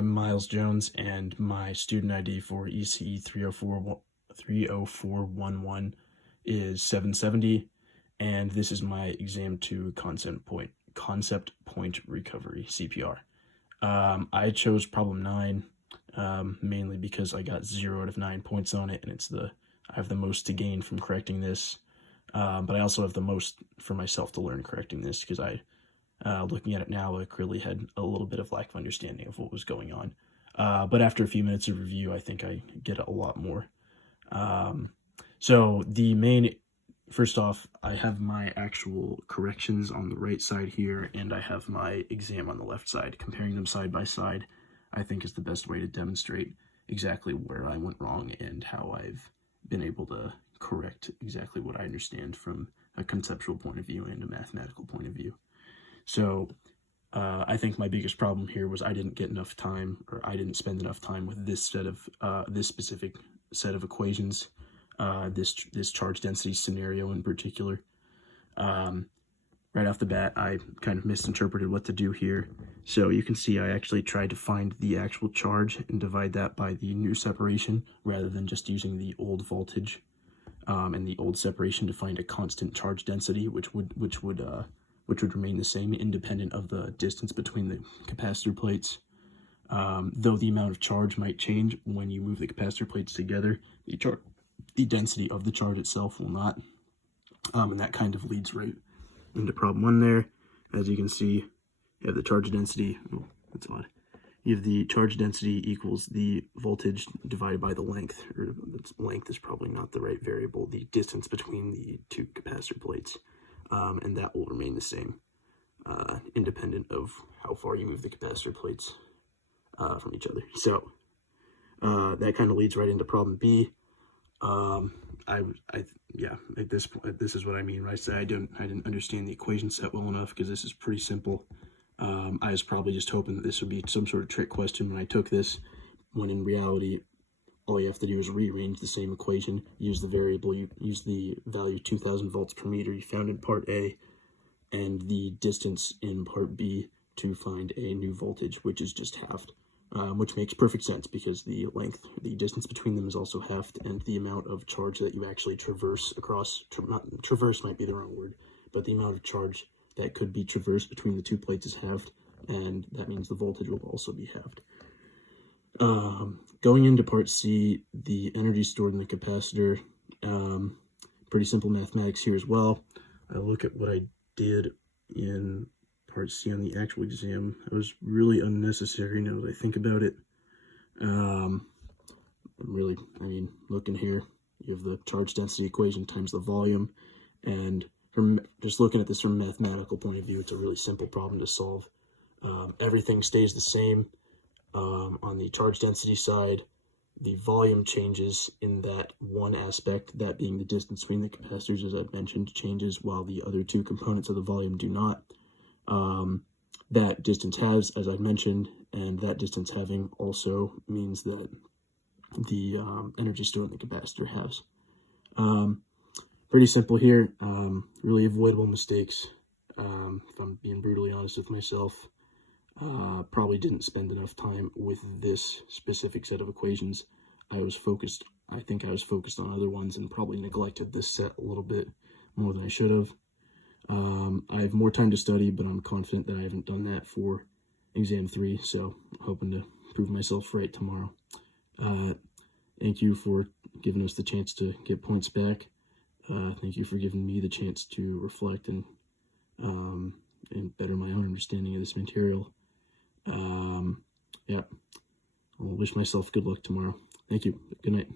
I'm Miles Jones, and my student ID for ECE 30411 is 770, and this is my exam 2 concept point recovery CPR. I chose problem 9 mainly because I got 0 out of 9 points on it, and I have the most to gain from correcting this, but I also have the most for myself to learn correcting this, because looking at it now, I clearly had a little bit of lack of understanding of what was going on. But after a few minutes of review, I think I get a lot more. First off, I have my actual corrections on the right side here, and I have my exam on the left side. Comparing them side by side, I think, is the best way to demonstrate exactly where I went wrong and how I've been able to correct exactly what I understand from a conceptual point of view and a mathematical point of view. So I think my biggest problem here was I didn't get enough time, or I didn't spend enough time with this specific set of equations, this charge density scenario in particular. Right off the bat, I kind of misinterpreted what to do here. So you can see I actually tried to find the actual charge and divide that by the new separation, rather than just using the old voltage and the old separation to find a constant charge density, which would remain the same independent of the distance between the capacitor plates. Though the amount of charge might change when you move the capacitor plates together, the density of the charge itself will not. And that kind of leads right into problem 1 there. As you can see, you have the charge density. Oh, that's odd. You have the charge density equals the voltage divided by the length, or length is probably not the right variable, the distance between the two capacitor plates. And that will remain the same, independent of how far you move the capacitor plates from each other. So that kind of leads right into problem B. At this point, this is what I mean. Right? I didn't understand the equation set well enough, because this is pretty simple. I was probably just hoping that this would be some sort of trick question when I took this, when in reality, all you have to do is rearrange the same equation, use the variable, use the value 2000 volts per meter you found in part A, and the distance in part B to find a new voltage, which is just halved, which makes perfect sense, because the distance between them is also halved, and the amount of charge that you actually traverse across, traverse might be the wrong word, but the amount of charge that could be traversed between the two plates is halved, and that means the voltage will also be halved. Going into part C, the energy stored in the capacitor, pretty simple mathematics here as well. I look at what I did in part C on the actual exam. It was really unnecessary now that I think about it. Looking here, you have the charge density equation times the volume, and from just looking at this from a mathematical point of view, it's a really simple problem to solve. Everything stays the same. On the charge density side, the volume changes in that one aspect, that being the distance between the capacitors, as I've mentioned, changes, while the other two components of the volume do not. That distance halves, as I've mentioned, and that distance halving also means that the energy stored in the capacitor halves. Pretty simple here, really avoidable mistakes, if I'm being brutally honest with myself. Probably didn't spend enough time with this specific set of equations. I think I was focused on other ones, and probably neglected this set a little bit more than I should have. I have more time to study, but I'm confident that I haven't done that for exam 3, so I'm hoping to prove myself right tomorrow. Thank you for giving us the chance to get points back. Thank you for giving me the chance to reflect and better my own understanding of this material. I'll wish myself good luck tomorrow. Thank you. Good night.